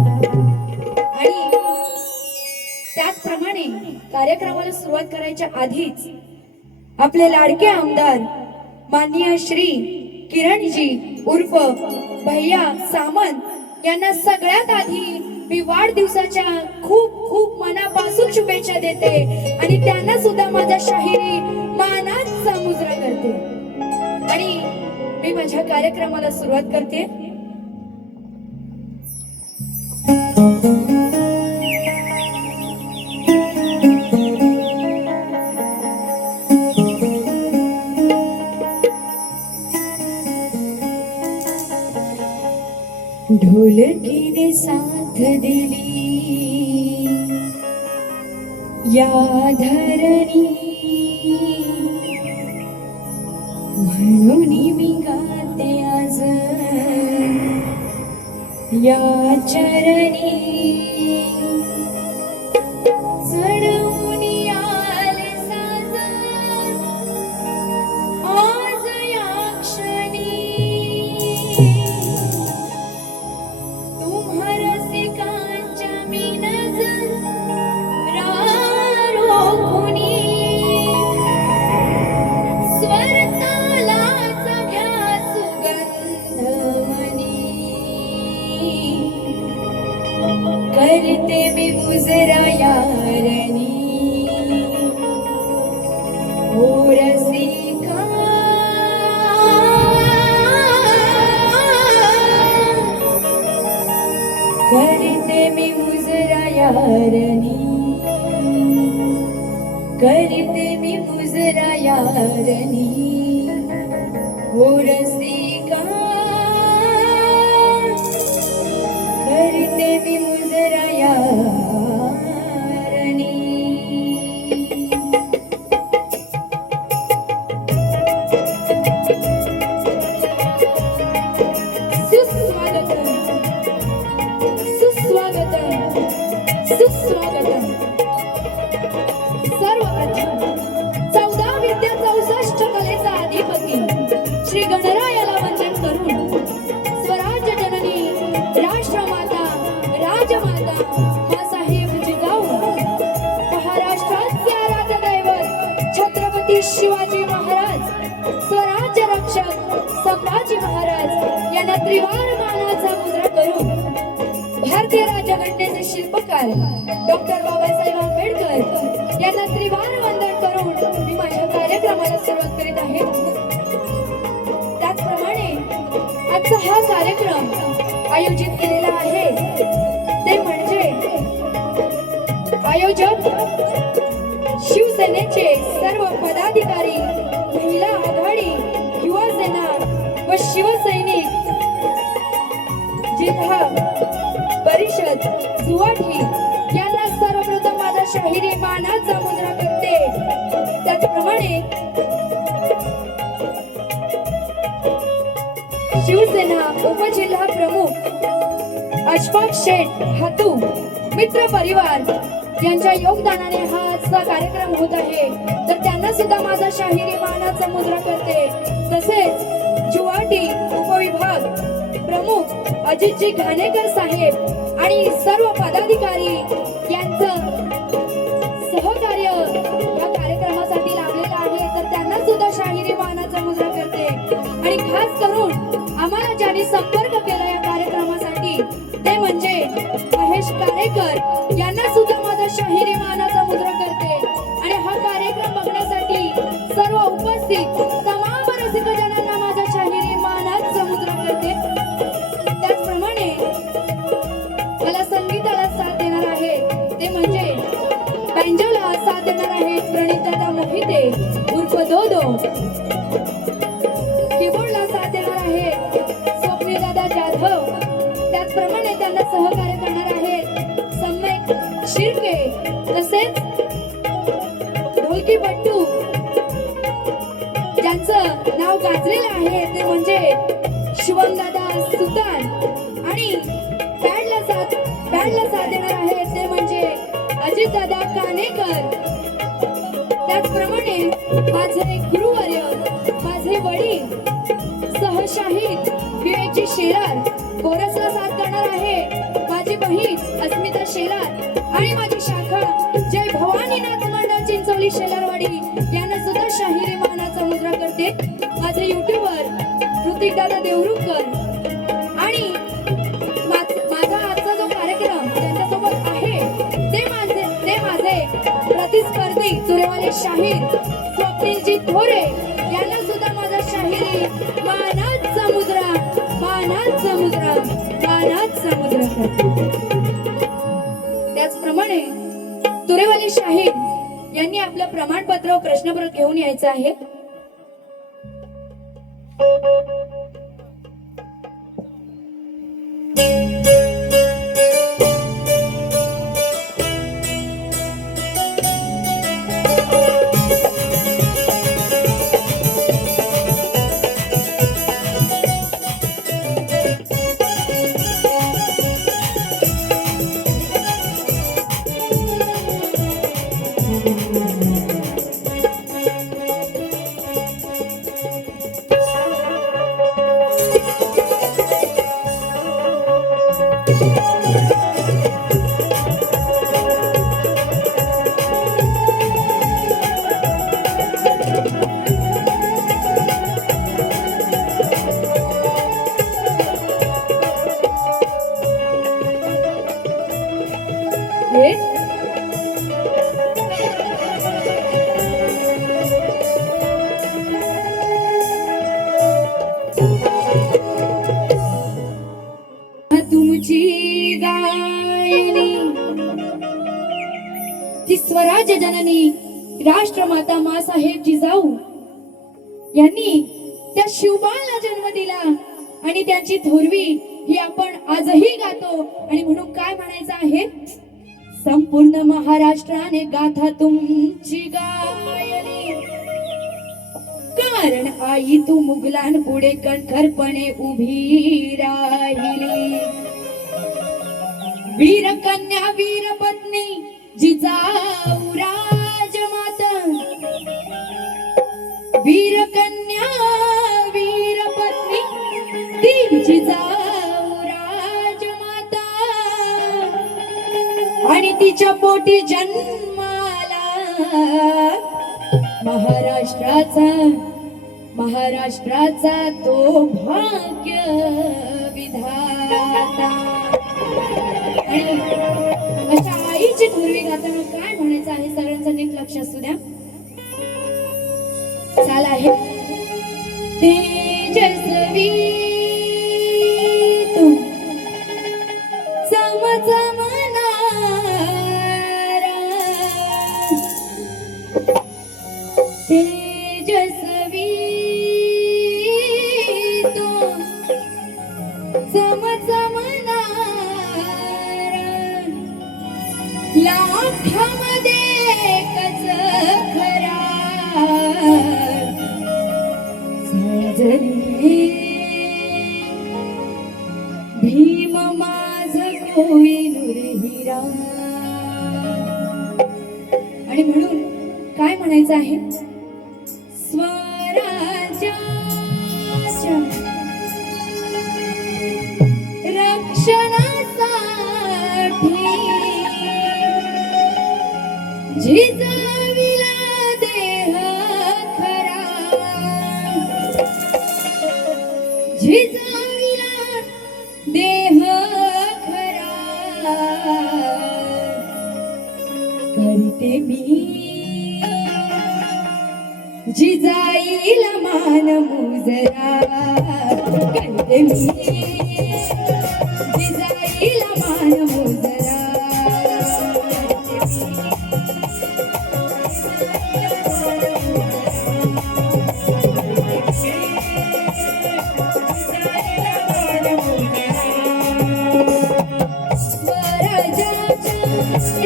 आणि त्याचप्रमाणे कार्यक्रमाला सुरुवात करायच्या आधीच आपले लाडके आमदार माननीय श्री किरणजी उर्फ भैया सामंत यांना सगळ्यात आधी मी वाढदिवसाच्या खूप खूप मनापासून शुभेच्छा देते आणि त्यांना सुद्धा माझ्या शाहिरी मानाचा मुजरा करते आणि मी माझ्या कार्यक्रमाला सुरुवात करते। ढोलकीने साथ दिली या धरणी म्हणून मी गाते आज या चरणी चढवून आले साज आज या क्षणी करते मी मुजरा यारणी ओ रसिका करते मी मुजरा यारणी करते मी मी मुजरा यारनी हो रसिका करते मी मुजरा यारनी सुस्वागतम सर्वप्रथम 14 विद्या 64 कलेचा अधिपती श्री गणरायाला वंदन करून स्वराज्य जननी राष्ट्रमाता राजमाता मासाहेब जिजाऊ महाराष्ट्राचे आराध्य दैवत छत्रपती शिवाजी महाराज स्वराज्य रक्षक संभाजी महाराज यांना त्रिवार मानाचा मुद्रा करून भारतीय राज्यघटनेचे शिल्पकार डॉक्टर बाबासाहेब आंबेडकर यांना त्रिवार वंदन करून मी माझ्या कार्यक्रमाला सुरुवात करीत आहे. त्याचप्रमाणे आजचा हा कार्यक्रम आयोजित केलेला आहे ते म्हणजे आयोजक शिवसेनेचे सर्व पदाधिकारी, महिला आघाडी, युवा सेना व शिवसैनिक जिल्हा परिषद सुवाठी यांना सर्वप्रथम माझा शाहिरी मानाचा मुद्रा करते. त्याचप्रमाणे शिवसेना उपजिल्हा प्रमुख अशफाक शेठ हातू मित्र परिवार यांच्या योगदानाने हा आजचा कार्यक्रम होत आहे, तर त्यांना सुद्धा माझा शाहिरी मानाचा मुद्रा करते. तसेच जुवाटी उपविभाग प्रमुख अजितजी घाणेकर साहेब आणि सर्व पदाधिकारी यांचं सहकार्य या कार्यक्रमासाठी लाभलेलं आहे, तर त्यांना सुद्धा शाहिरी मानाचा मुद्रा करते. आणि खास करून आम्हाला ज्यांनी संपर्क केला या कार्यक्रमासाठी ते म्हणजे महेश कारेकर यांना सुद्धा माझा शाहिरी मानाचा मुद्रा करते. आणि हा कार्यक्रम बघण्यासाठी सर्व उपस्थित तमाम रसिकजनांना माझा शाहिरी मानाचा मुद्रा करते. त्याचप्रमाणे मला संगीताला साथ देणार आहे ते म्हणजे बँजोला साथ देणार आहे प्रणितदादा मोहिते उर्फ दोदो. कीबोर्डला साथ देणार आहे स्वप्नीलदादा जाधव. त्याचप्रमाणे त्यांना सहकार्य करणार आहेत सम्यक शिर्के. तसेच ढोलकी पट्टू ज्यांचं नाव गाजलेलं आहे ते म्हणजे शिवमदादा सुतार. आणि बँडला साथ देणार आहेत ते म्हणजे अजितदादा कानेकर. त्याचप्रमाणे माझे गुरुवर्य, माझे वडील सहशाहीद विवेकजी शेलार. कोरसला साथ करणार आहे माझी बहीण अस्मिता शेलार. आणि माझी शाखा जय भवानीनाथ मंडळ चिंचोली शेलारवाडी यांना सुद्धा शाहिरी मानाचा मुद्रा करते. माझे युट्यूबर ऋतिक दादा देवरुखकर. आणि माझा आजचा जो कार्यक्रम त्यांच्यासोबत आहे ते माझे प्रतिस्पर्धी तुरेवाले शाहीर स्वप्नीलजी थोरे यांना सुद्धा माझा शाहिरी मानाचा मुद्रा करते. त्याचप्रमाणे तुरेवाले शाहीर यांनी आपलं प्रमाणपत्र व प्रश्नपत्र घेऊन यायचं आहे. अण्णासाहेब जिजाऊ यांनी त्या शिवबाला जन्म दिला आणि त्याची थोरवी ही आपण आजही गातो. आणि म्हणून काय म्हणायचं आहे, संपूर्ण महाराष्ट्राने गाथा तुमची गायली, कारण आई तू मुघलांपुढे कणखरपणे उभी राहिली. वीर कन्या वीर पत्नी जिजाऊ राजमाता, वीर कन्या वीर पत्नी ती जिजाऊ राजमाता, आणि तिच्या पोटी जन्माला महाराष्ट्राचा तो भाग्य विधाता. आणि अशा आईची थोरवी गाताना काय म्हणायचं आहे सगळ्यांचं नीट लक्ष असू द्या. चाल आहे, तेजस्वी तू चमचमणारा, तेजस्वी तू चमचमणारा, लाखामध्ये एकच खरा सजनी, भीम माझ कोहिनूर हिरा. आणि म्हणून काय म्हणायचं आहे, स्वराज्याच्या रक्षणासाठी जिजाविला देह खरा, जिजाविला देह खरा करते मी, जिजाईला मान मुजरा करते मी, जिजाईला मान मुजरा.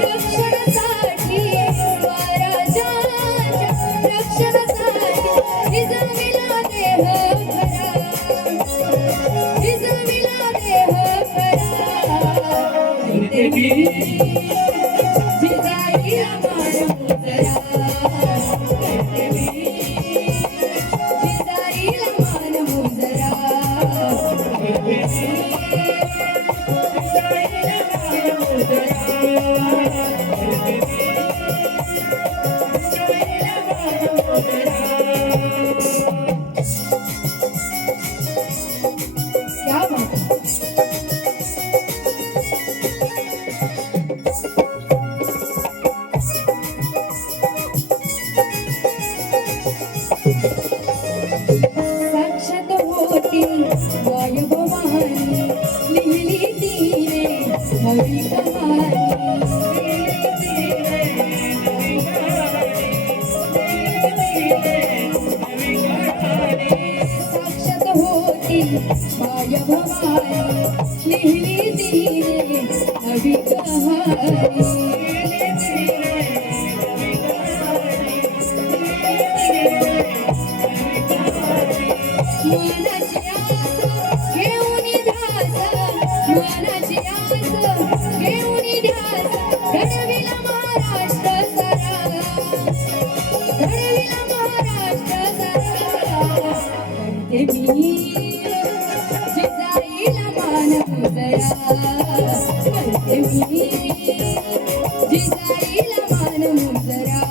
रक्षणासाठी स्वराज्याच्या रक्षणासाठी जिजावीला देह खरा, जिजावीला देह खरा करते मी, जिजाईला मान मुजरा करते मी, जिजाईला मान मुजरा करते मी. क्या बात है. साक्षात होती वायुभवानी, लिहिली तिने नवी कहाणी, साक्षात होती वायुभवानी, लिहिली तिने नवी कहाणी. मनाची आस घेऊन ध्यास, मनाची आस घेऊन ध्यास, घडविला महाराष्ट्र सारा, घडविला महाराष्ट्र सारा करते मी, जिजाईला मान मुजरा करते मी, जिजाईला मान मुजरा.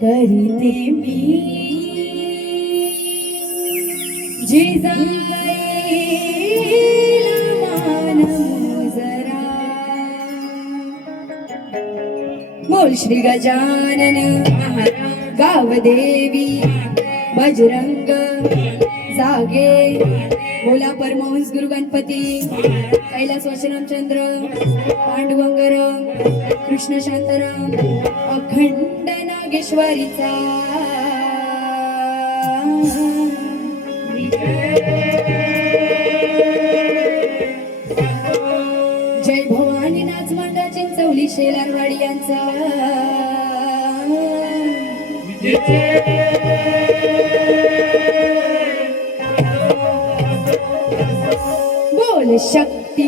करते मी जिजाबाईला मान मुजरा. बोल श्री गजानन गावदेवी बजरंग जागे. बोला परमहंस गुरु गणपती कैलास वचनचंद्र पांडुरंग कृष्ण शांताराम अखंड नागेश्वरीचा जय भवानी नाच मंडळ चिंचवली शेलारवाडी यांचा बोल शक्ती.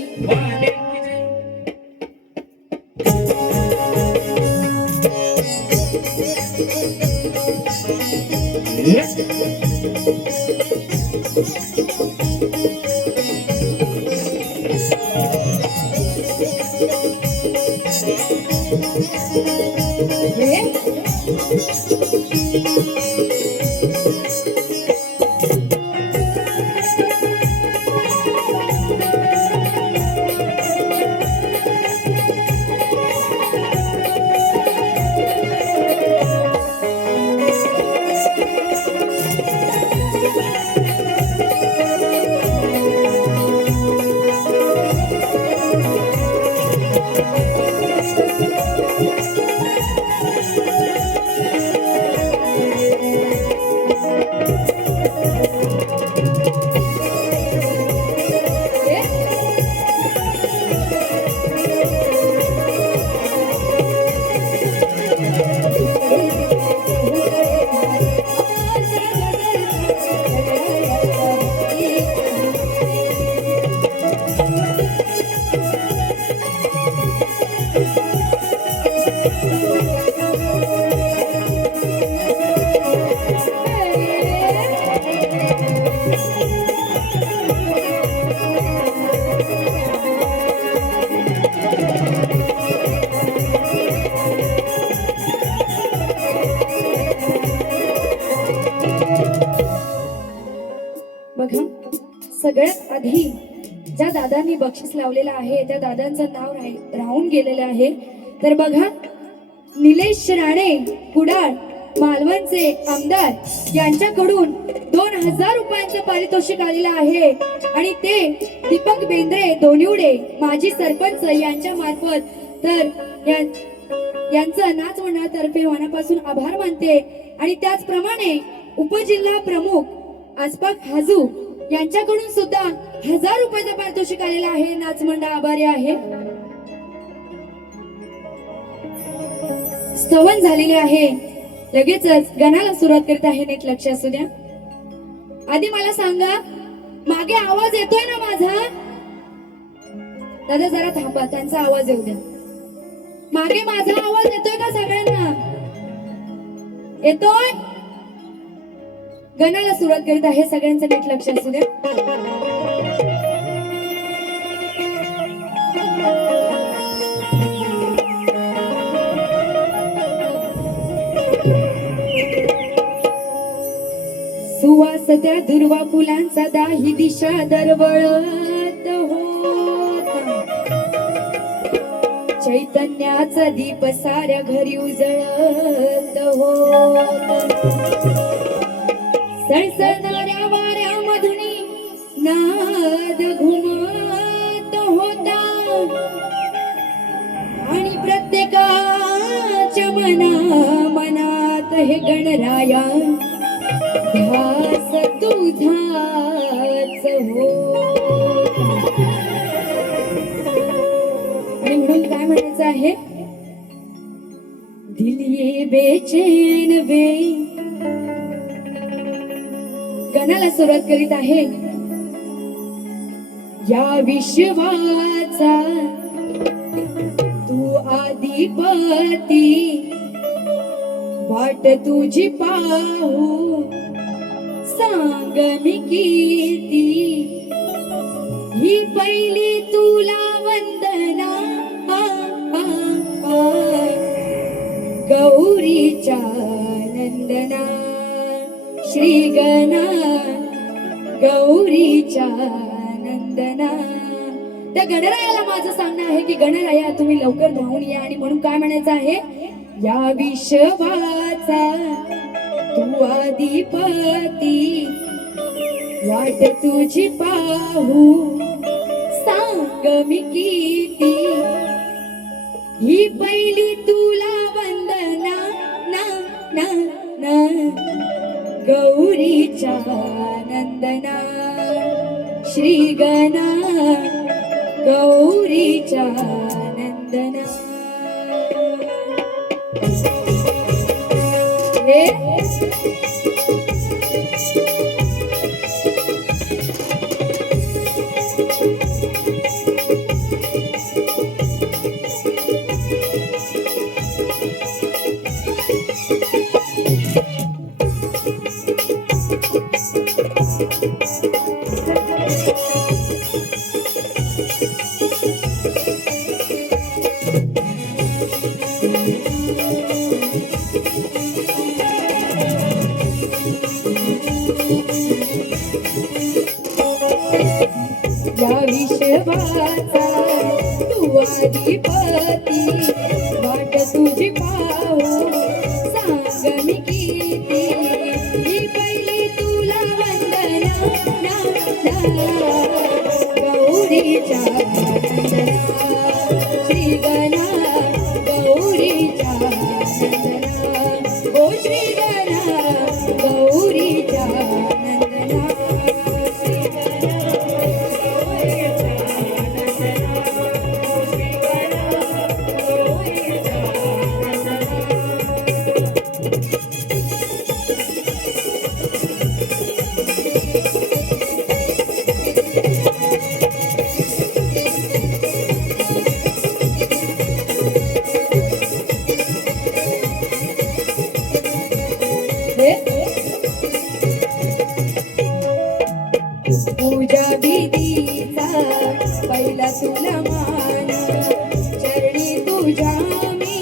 बघा, सगळ्यात आधी ज्या दादांनी बक्षीस लावलेलं आहे त्या दादांचं नाव राहून गेलेलं आहे. तर बघा, निलेश राणे कुडाळ मालवणचे आमदार यांच्याकडून 2000 रुपयांचं पारितोषिक आलेलं आहे आणि ते दीपक बेंद्रे दोनिवडे माजी सरपंच यांच्या मार्फत. तर यांचं नाच मंडळातर्फे मनापासून आभार मानते. आणि त्याचप्रमाणे उपजिल्हा प्रमुख आसपाक हाजू यांच्याकडून सुद्धा 1000 रुपयाचं पारितोषिक आलेलं आहे. नाच मंडळ आभारी आहे. स्तवन झालेले आहे. लगेचच गणाला सुरुवात करत आहे. नीट लक्ष असू द्या. आधी मला सांगा, मागे आवाज येतोय ना माझा? दादा जरा थांबा, त्यांचा आवाज येऊ द्या. मागे माझा आवाज येतोय का सगळ्यांना? येतोय? गणाला सुरुवात करीत आहे. सगळ्यांचं नीट लक्ष असू द्या. सुवास त्या दुर्वा फुलांचा दाही दिशा दरवळत होता. चैतन्याचा दीप साऱ्या घरी उजळत होता. सळसळणाऱ्या वाऱ्यामधुनी नाद घुमत होता आणि प्रत्येकाच्या मनात हे गणराया ध्यास तुझाच होता. आणि म्हणून काय म्हणायचं आहे? दिल ये बेचैन बे गणाला सुरुवात करीत आहे. या विश्वाचा तू आदिपती, वाट तुझी पाहू सांग मी किती, ही पहिली तुला वंदना गौरीच्या नंदना, श्री गणा गौरीच्या नंदना. त्या गणरायाला माझं सांगणं आहे की गणराया तुम्ही लवकर धावून या. आणि म्हणून काय म्हणायचं आहे, या विश्वाचा तू आदिपती, वाट तुझी पाहू सांग मी किती, ही पहिली तुला वंदना ना ना ना गौरीच्या नंदना, श्री गणा गौरीच्या नंदना. या विश्वाचा तू आदिपती, वाट तुझी पाहू सांग मी किती, ही पहिली तुला वंदना ना ना गौरीच्या नंदना, श्री गणा गौरीच्या नंदना, ओ श्री गणा गौरीच्या नंदना. पूजा विधीचा पहिला तुला मान, चरणी तुझ्या मी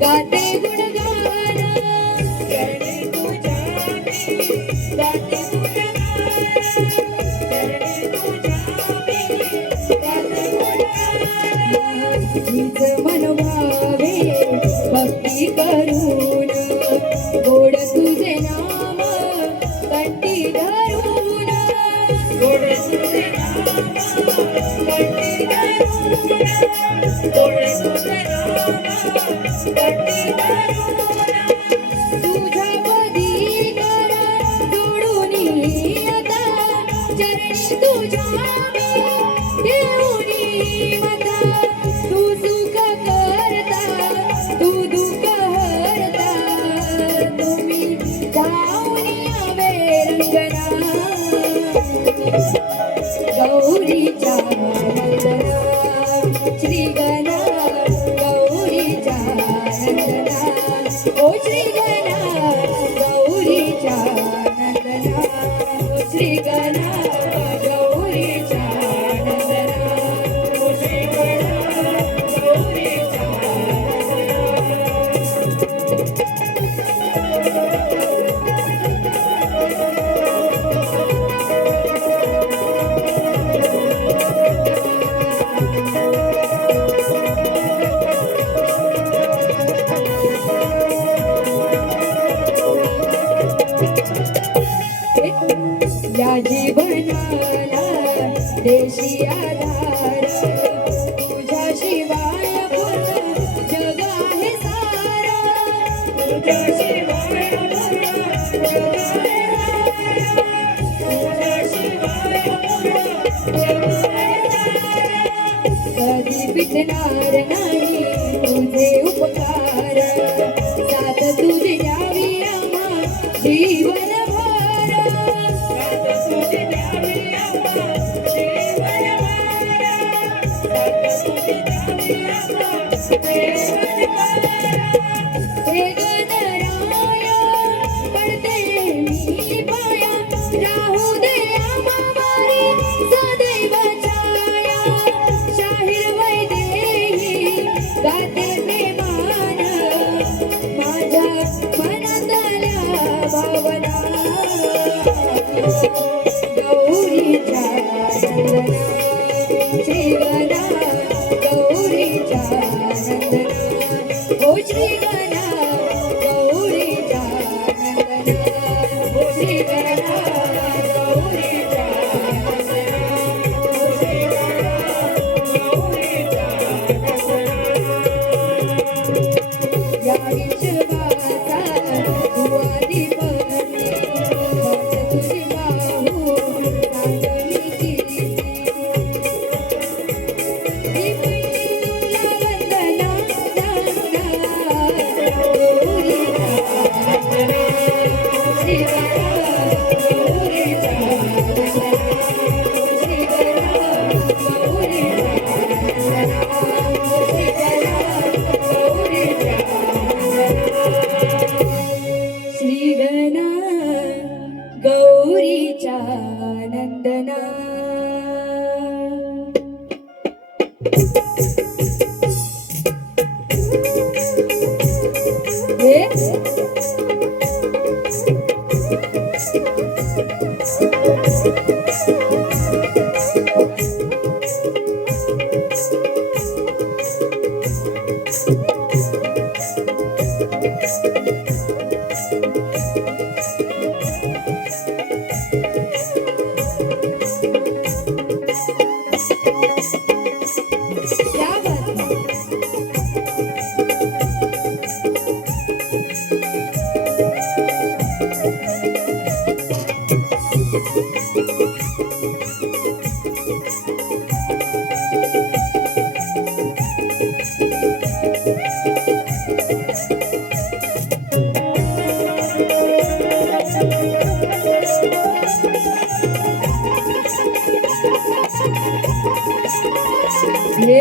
गाते गुणगान, चरणी तुझ्या मी गाते गुणगान, चरणी तुझ्या मी गाते गुणगान. हीच मन भावे भक्ती करून, गोड तुझे नाम कंठी धरून, गोड तुझे नाम कंठी धरून, गोड तुझे नाम कंठी धरून, तुझ्या पदी करा जोडूनी आता, चरणी तुझ्या मी देऊनी माता, तू सुख करता तू दुःख हरता, तुम्ही धावून यावे रंगना गौरीच्या नंदना, श्री गणा गौरीच्या नंदना, ओ श्री गणा गौरीच्या नंदना, ओ श्री गणा गौरीच्या नंदना, ओ श्री गणा गौरीच्या या जीवनाला देशी आधार, तुझ्या शिवाय पूर्ण जग आहे सारा, तुझ्या शिवाय पूर्ण जग आहे सारा, तुझ्या शिवाय पूर्ण जग आहे सारा. कधी पिटणार नाही तुझे उपकार, साथ तुझी द्यावी आम्हा जीवन भर, भावना गौरीच्या नंदना श्रीगणा गौरीच्या नंदना ओ श्रीगणा गौरीच्या नंदना ओ श्रीगणा गौरीच्या या विश्वाचा तू अधिपती तुझी बाहू चांदणी केली तुला वंदना गौरीचा श्रीगणा गौरीचा श्रीगणा गौरीच्या नंदना क्या बात है ये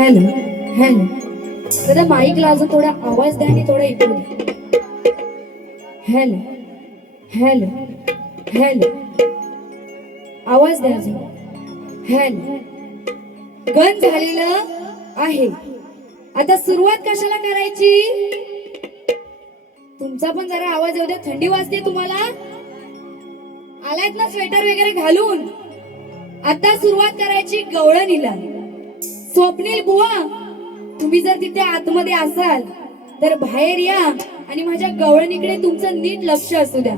हॅलो हॅलो जरा माईकला अजून थोडा आवाज द्या आणि थोडा ऐकू द्या हॅलो हॅलो हॅलो आवाज द्या अजून हॅलो गण झालेलं आहे आता सुरुवात कशाला करायची तुमचा पण जरा आवाज येऊ द्या थंडी वाजते तुम्हाला आलायत ना स्वेटर वगैरे घालून आता सुरुवात करायची गवळणीला स्वप्नील बुवा तुम्ही जर तिथे आतमध्ये असाल तर बाहेर या आणि माझ्या गवळणीकडे तुमचं नीट लक्ष असू द्या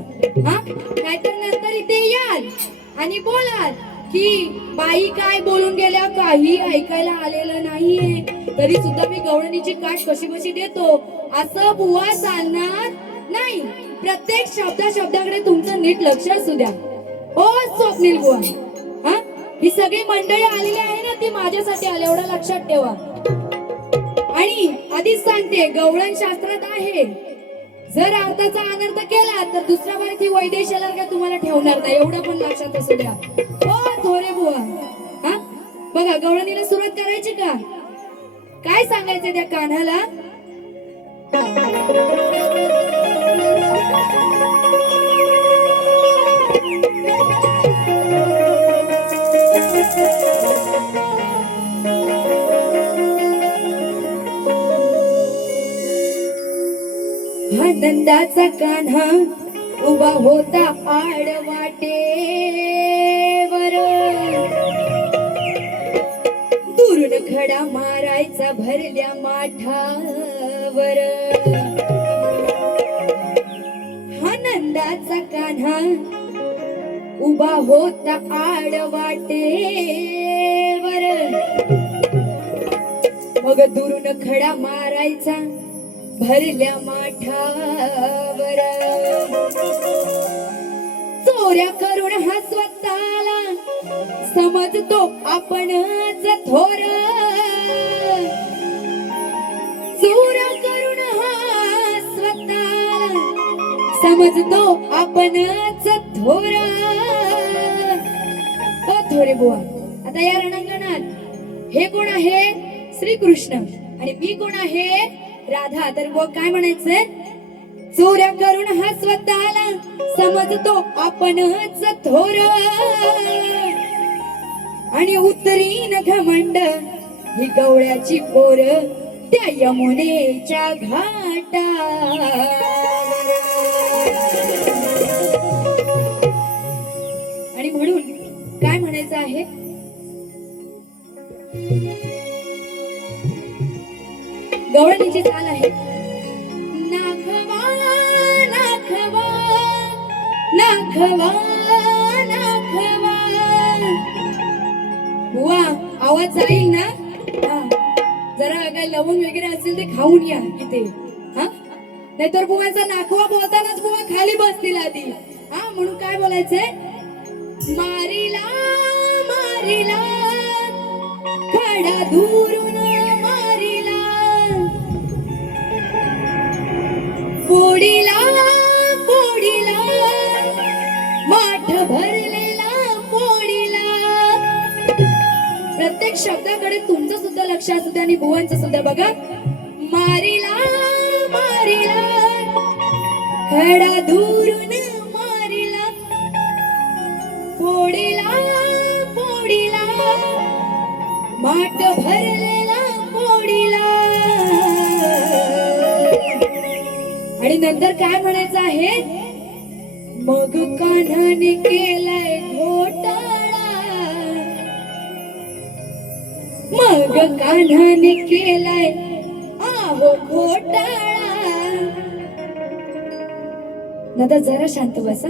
हा नाहीतर नंतर इथे याल आणि बोलाल की बाई काय बोलून गेल्या काही ऐकायला आलेलं नाहीये तरी सुद्धा मी गवळणीची काठ कशी कशी देतो असं बुवा सांगणार नाही प्रत्येक शब्दाकडे तुमचं नीट लक्ष असू द्या ओ स्वप्नील बुवा हा ही सगळी मंडळी आलेली आहे ना ती माझ्यासाठी आले एवढं लक्षात ठेवा आणि आधीच सांगते गवळण शास्त्रात आहे जर अर्थाचा अनर्थ केला तर दुसऱ्या बार ती वैदेशाला काय तुम्हाला ठेवणार नाही एवढं पण लक्षात असू द्या ओ थोरे बुवा हा बघा गवळणीला सुरुवात करायची का काय सांगायचं त्या कान्हाला आनंदाचा कान्हा उभा होता आडवाटेवर, दुरून खडा मारायचा भरल्या माठावर. आनंदाचा कान्हा उभा होता आडवाटेवर, मग दुरून खडा मारायचा भरल्या माठावर. चोऱ्या करून हा स्वतःला समजतो आपणच थोर, चोऱ्या करून हा स्वतःला समजतो आपणच थोर. ओ थोरे बुवा, आता या रणांगणात हे कोण आहे? श्रीकृष्ण. आणि मी कोण आहे? राधा. तर बुवा काय म्हणायचंय? चोऱ्या करून हा स्वतःला समजतो आपणच थोर, आणि उतरीन घमंड ही गवळ्याची पोर त्या यमुनेच्या घाटावर. आणि म्हणून काय म्हणायचं आहे? गवळणीची चाल आहे. नाखवा नाखवा नाखवा नाखवा. बुवा आवाज जाईल ना? जरा काय लवंग वगैरे असेल ते खाऊन या इथे. हा, नाहीतर बुवाचा नाखवा बोलतानाच बुवा खाली बसतील आधी. हा, म्हणून काय बोलायचंय? मारिला मारिला खडा दुरून मारिला, फोडीला फोडीला माठ भरलेला फोडीला. प्रत्येक शब्दाकडे तुमचं सुद्धा लक्ष असू द्या आणि बुवांचं सुद्धा बघा. मारिला मारिला खडा दुरून मारिला, फोडीला फोडीला माठ भरलेला फोडीला. आणि नंतर काय म्हणायचं आहे? मग कान्हाने केलाय घोटाळा, मग कान्हाने केलाय आहो घोटाळा. दादा जरा शांत बसा.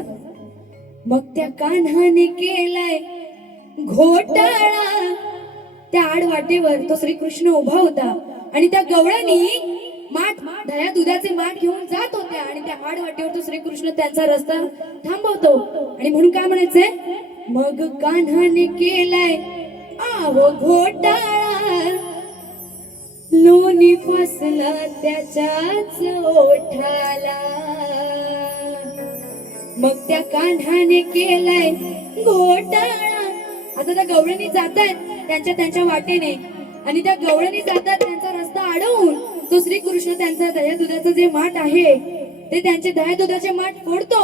मग त्या कान्हाने केलाय घोटाळा. त्या आडवाटेवर तो श्रीकृष्ण उभा होता आणि त्या गवळणी माठ दह्या दुधाचे माठ घेऊन जात होत्या, आणि त्या आडवाटेवर तो श्रीकृष्ण त्यांचा रस्ता थांबवतो. आणि म्हणून काय म्हणायचंय? मग कान्हाने केलाय आहो घोटाळा, लोणी फसला त्याच्याच ओठाला. मग त्या कान्हाने केलाय घोटाळा. आता त्या गवळणी जातात त्यांच्या वाटेने, आणि त्या गवळणी जातात त्यांचा रस्ता अडवून तो श्रीकृष्ण त्यांचा दह्या दुधाचं जे माठ आहे ते त्यांचे दह्या दुधाचे माठ फोडतो.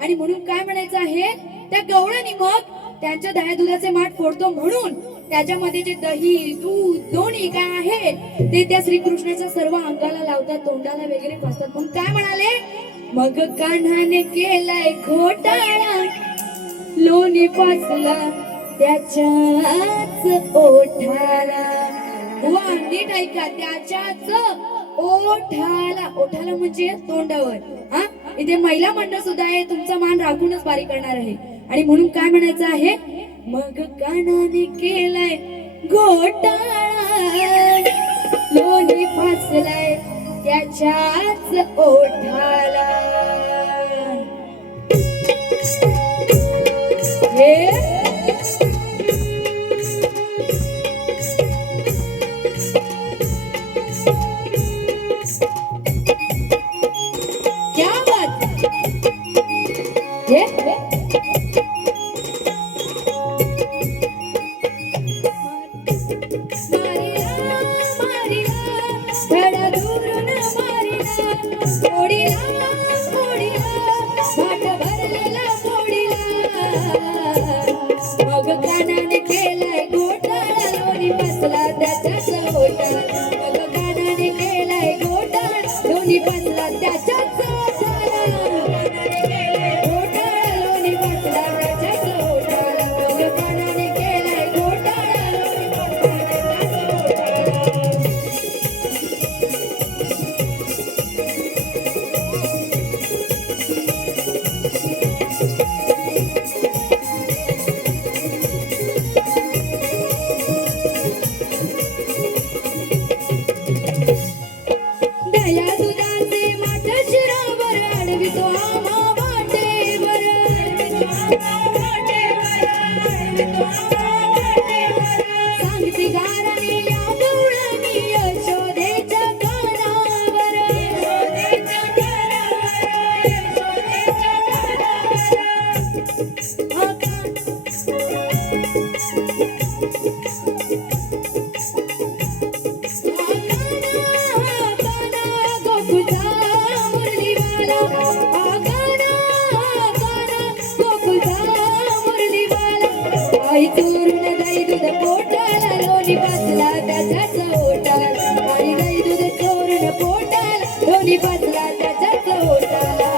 आणि म्हणून काय म्हणायचं आहे? त्या गवळणी मग त्यांच्या दह्या दुधाचे माठ फोडतो, म्हणून त्याच्यामध्ये जे दही दूध दोन्ही काय आहे ते त्या श्रीकृष्णाच्या सर्व अंगाला लावतात, तोंडाला वगैरे फसतात. म्हणून काय म्हणाले? मग कान्हाने केलाय घोटाळा, लोणी फासला त्याच्याच ओठाला. वा नीट ऐका, त्याच्याच ओठाला. ओठाला म्हणजे तोंडावर. हा, इथे महिला मंडळ सुद्धा आहे, तुमचा मान राखूनच बारी करणार आहे. आणि म्हणून काय म्हणायचं आहे? मग कान्हाने केलाय घोटाळा, लोणी फासलाय त्याच्याच ओठाला. क्या बात है? मग कानाने केलाय घोटाळा, लोणी फसला त्याच्याच ओठाला. मग कानाने केलाय घोटाळा, लोणी फसला त्याच्याच लोणी पाजला त्याच्याच ओठाला.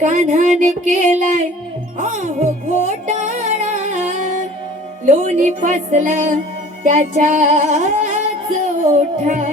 कान्हाने केलाय आहो घोटाळा, लोणी फसला त्याच्याच ओठाला.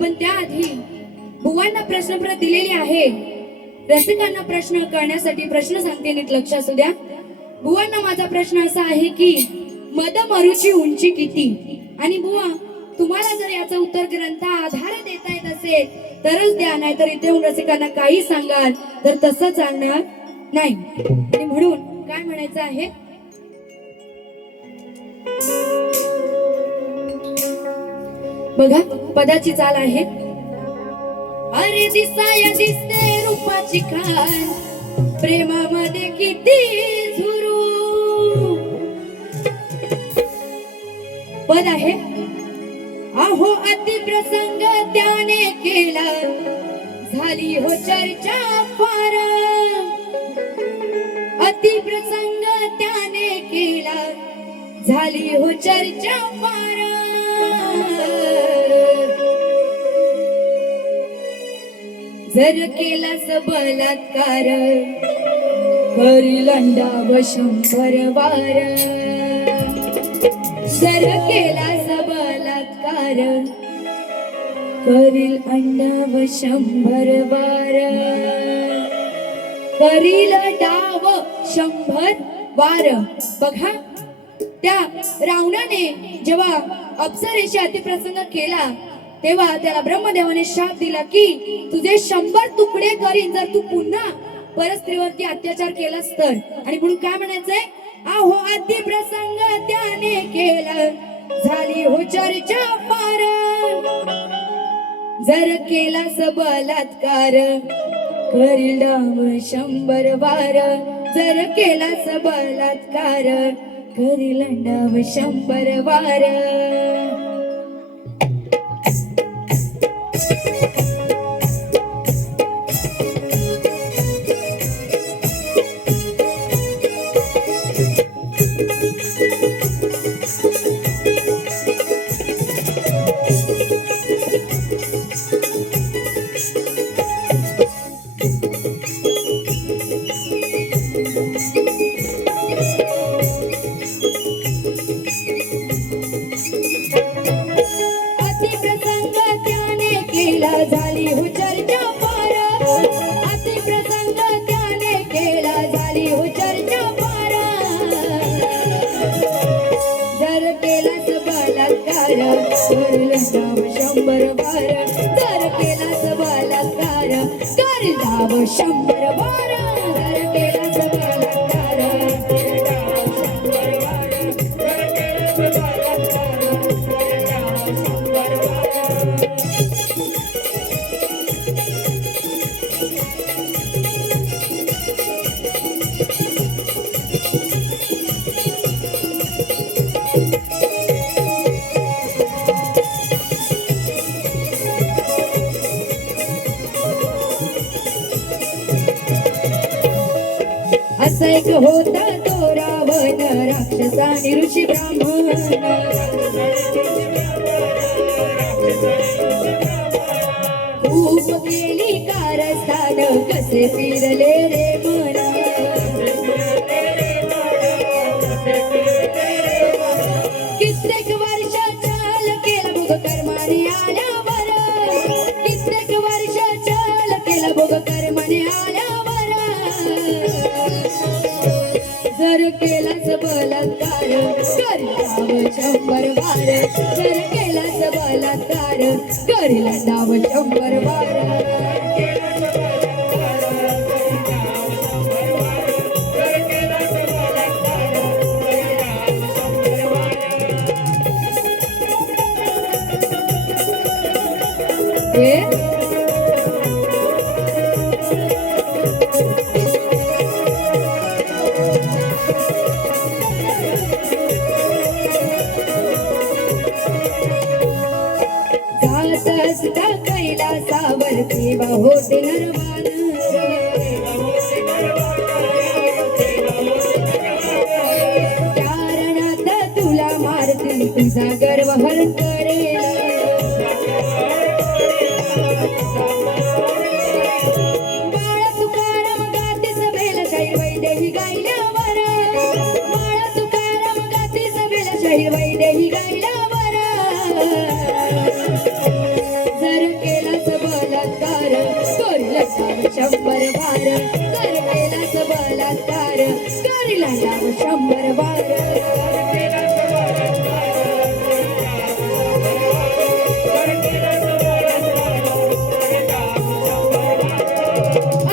पण त्याआधी बुवांना प्रश्नपत्र दिलेली आहे. रसिकांना प्रश्न करण्यासाठी प्रश्न सांगते, नीट लक्ष असू द्या. बुवांना माझा प्रश्न असा आहे की मदमरूची उंची किती? आणि बुवा तुम्हाला जर याचं उत्तर ग्रंथ आधारे देता येत असेल तरच द्या, नाहीतर इथे येऊन रसिकांना काही सांगाल तर तसं चालणार नाही. आणि म्हणून काय म्हणायचं आहे, बघा पदाची चाल आहे. अरे दिसाया दिसते रूपाची खान, प्रेमामध्ये किती झुरू. पद आहे अहो अति प्रसंग त्याने केला, झाली हो चर्चा फार. अति प्रसंग त्याने केला, झाली हो चर्चा फार. जर केलास बलात्कार, करील अंडाव 100 वार. जर केलास बलात्कार, करील अंडाव 100 वार. करील डाव 100 वार. बघा त्या रावणाने जेव्हा अप्सरेशी अतिप्रसंग केला तेव्हा त्याला ब्रह्मदेवाने शाप दिला की तुझे 100 तुकडे करीन जर तू पुन्हा परस्त्रीवरती अत्याचार केलास तर. आणि म्हणून काय म्हणायचंय, आहो अतिप्रसंग त्याने केला झाली हो चर्चा फार. जर केलास बलात्कार करील डाव 100 वार. जर केलास बलात्कार करील डाव 100 वार. झाली हो चर्चा फार. अतिप्रसंग त्याने केला झाली हो चर्चा फार. जर केलास बलात्कार करील डाव 100 वार. जर केलास बलात्कार करील डाव 100 वार. जर केलास बलात्कार करील डाव 100 वार. जर केलास बलात्कार करील डाव 100 वार. असा एक होता तो रावण राक्षसाने ऋषी ब्राह्मण. खूप केली कारस्थान कसे फिरले रे मन. कित्येक वर्ष चाल केला भोग कर्माने आल्यावर. कित्येक वर्ष चाल केला भोग कर्माने आल्यावर. जर केलास बलात्कार करील डाव 100 वार. जर केलास बलात्कार करील डाव 100 वार. असता कैलासावर देवा होते नरवान. कारणात तुला मारतील तुझा गर्व हरण करेल. बाळा तुकाराम गाते सभेला शाहीर वैदेही गायल्यावर. बाळा तुकाराम गाते सभेला शाहीर वैदेही गायल्यावर. जर केलास बलात्कार करील डाव 100 वार. जर केलास बलात्कार करील डाव 100 वार.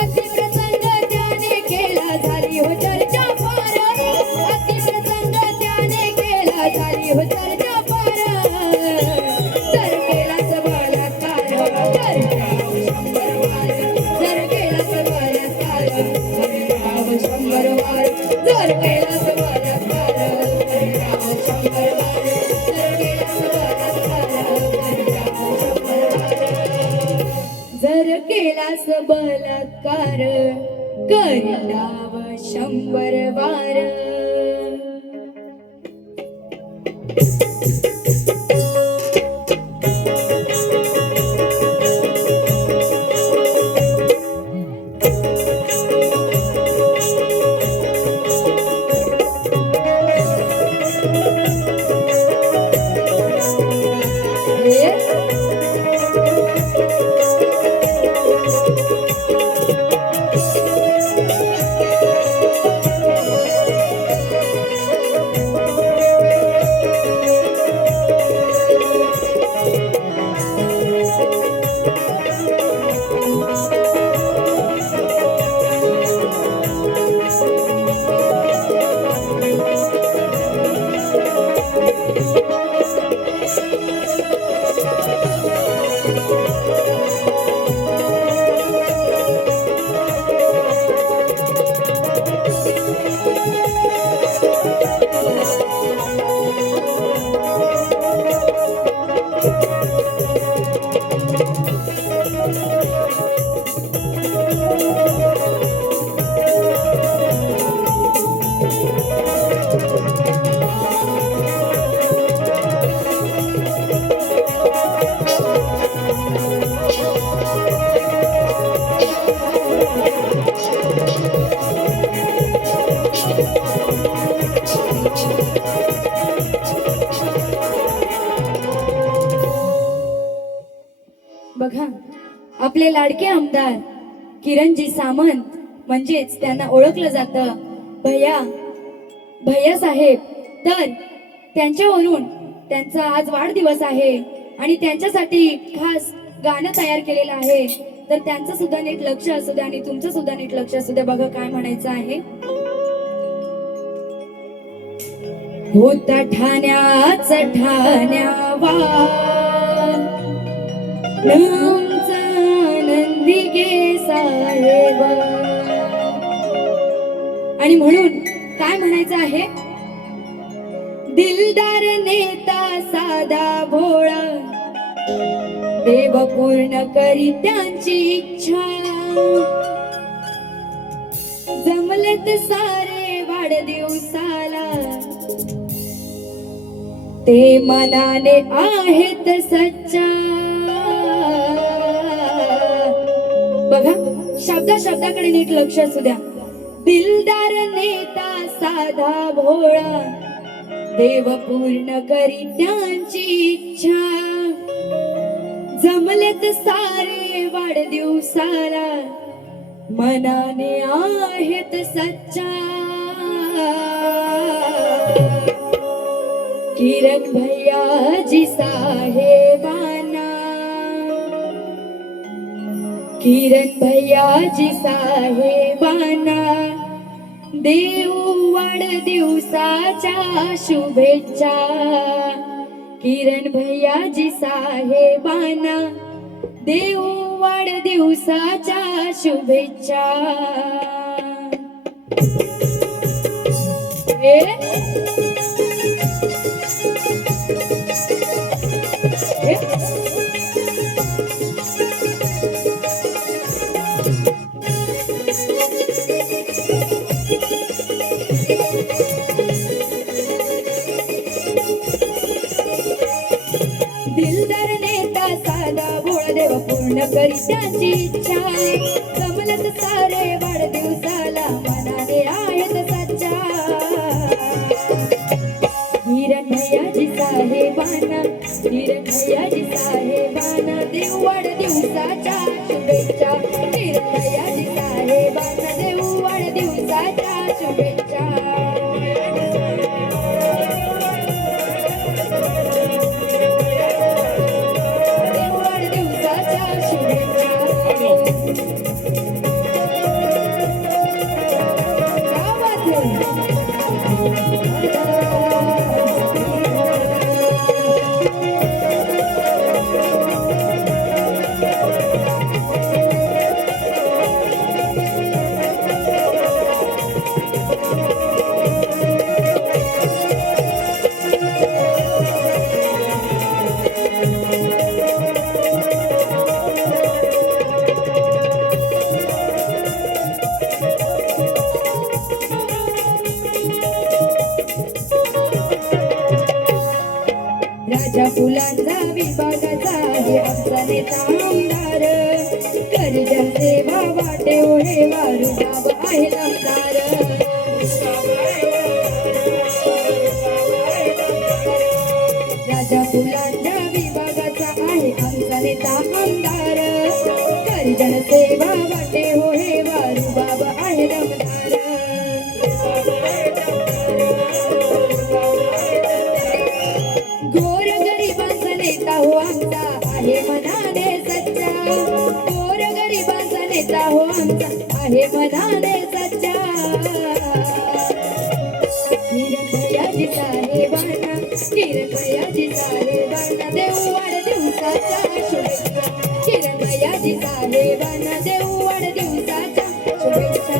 अतिप्रसंग त्याने केला झाली हो चर्चा फार. अतिप्रसंग त्याने केला झाली हो चर्चा फार. जर केलास बलात्कार करील डाव 100 वार. जर केलास बलात्कार करील डाव 100 वार. जर केलास बलात्कार करील डाव 100 वार. जर केलास बलात्कार करील डाव 100 वार. जर केलास बलात्कार करील डाव 100 वार. आपले लाडके आमदार किरणजी सामंत, म्हणजेच त्यांना ओळखलं जातं भैया भैया साहेब, तर त्यांच्यावरून त्यांचा आज वाढदिवस आहे आणि त्यांच्यासाठी खास गाणं तयार केलेलं आहे. तर त्यांचं सुद्धा नीट लक्ष असू द्या आणि तुमचं सुद्धा नीट लक्ष असू द्या. बघा काय म्हणायचं आहे. होता ठाण्याच ठाण्यावा नामचा नंदिगे साहेब. आणि म्हणून काय म्हणायचं आहे. दिलदार नेता साधा भोळा, देव पूर्ण करी त्यांची इच्छा. जमलेत सारे वाढदिवसाला, ते मनाने आहेत सच्चा. बघा शब्दाकडे नीट लक्ष असू द्या. दिलदार नेता साधा भोळा, देव पूर्ण करी त्यांची इच्छा. जमलेत सारे वाढदिवसाला, मनाने आहेत सच्चा. किरण भैयाजी साहेबांना, किरण भैयाजी साहेबांना देऊ वाढदिवसाच्या शुभेच्छा. किरण भैयाजी साहेबांना देऊ वाढदिवसाच्या शुभेच्छा. दिलदार नेता साधा भोळा, देव पूर्ण करी त्यांची इच्छा. जमलत सारे वाढदिवसाला, मनाने आहेत सच्चा. किरण भैयाजी साहेबांना, किरण भैयाजी साहेबांना देव वाढदिवसाच्या शुभेच्छा. किरण भैयाजी साहेबांना देव वाढदिवसाच्या शुभेच्छा. राजा फुलांचा विभागाचा आहे आमचा नेता आमदार. कर्जन सेवा वाटे ओढे वारू बाबा आहे आमदार. राजा फुलांच्या विभागाचा आहे आमचा नेता आमदार. कर्जन सेवा वाटे ओढे वारू बाबा आहे आमदार. गोर गरिबांचा नेता हो आमचा आहे मनाने सच्चा. गोर गरिबांचा नेता हो आमचा आहे मनाने सच्चा. किरण भैयाजी साहेबांना, किरण भैयाजी साहेबांना देऊ वाढदिवसाच्या शुभेच्छा. किरण भैयाजी साहेबांना देऊ वाढदिवसाच्या शुभेच्छा.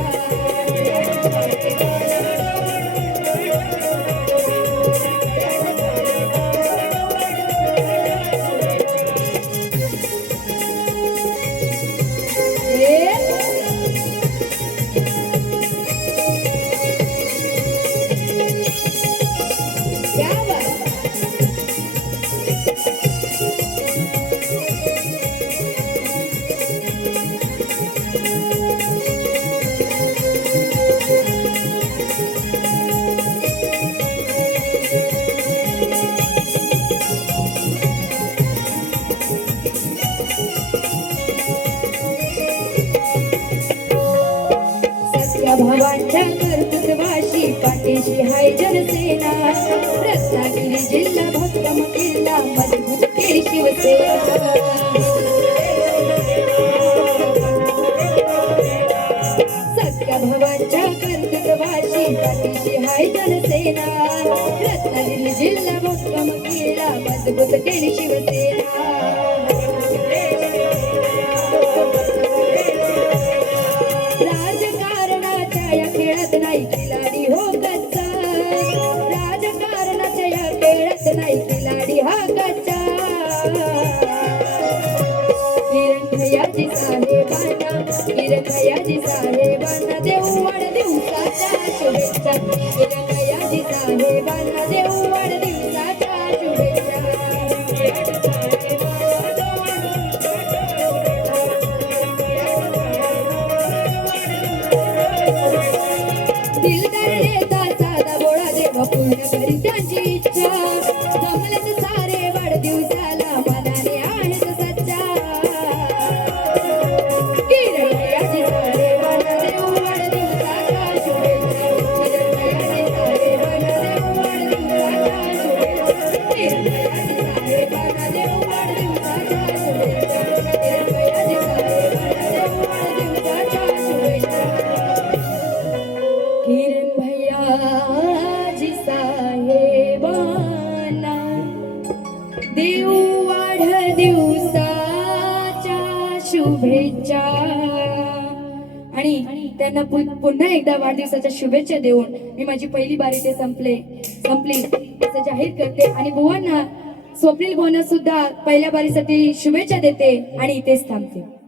भावांच्या कर्तृत्वाशी पाठीशी हाय जनसेना रत्नागिरी जिल्हा भक्कम किल्ला मजबूत केली शिवसेना सख्या भावांच्या कर्तृत्वाशी पाठीशी हाय जनसेना रत्नागिरी जिल्हा भक्कम किल्ला मजबूत केली शिवसेना राजकारणाच्या या खेळात नाही खिलाडी हो कच्चा राजकारणाच्या या खेळात नाही खिलाडी हा कच्चा हिरणखयाजी साहेबांना देऊ वाढदिवसाच्या शुभेच्छा हिरणखयाजी साहेबांना देऊ वाढदिवसाच्या शुभेच्छा दिलदार नेता साधा बोळा देवा पूर्ण करी त्यांची इच्छा जमलेत सारे वाढदिवसाला मनाने आहेत सच्चा हिरणखयाजी साहेबांना देऊ वाढदिवसाच्या शुभेच्छा हिरणखयाजी साहेबांना देऊ वाढदिवसाच्या शुभेच्छा हिरणखयाजी साहेबांना देऊ वाढदिवसाच्या शुभेच्छा हिरणखयाजी साहेबांना देऊ वाढदिवसाच्या शुभेच्छा किरण भैयाजी साहेबांना देऊ वाढदिवसाच्या शुभेच्छा आणि त्यांना पुन्हा एकदा वाढदिवसाच्या शुभेच्छा देऊन मी माझी पहिली बारी ते संपली असं जाहीर करते आणि बुवांना स्वप्नील बुवांना सुद्धा पहिल्या बारीसाठी शुभेच्छा देते आणि इथेच थांबते.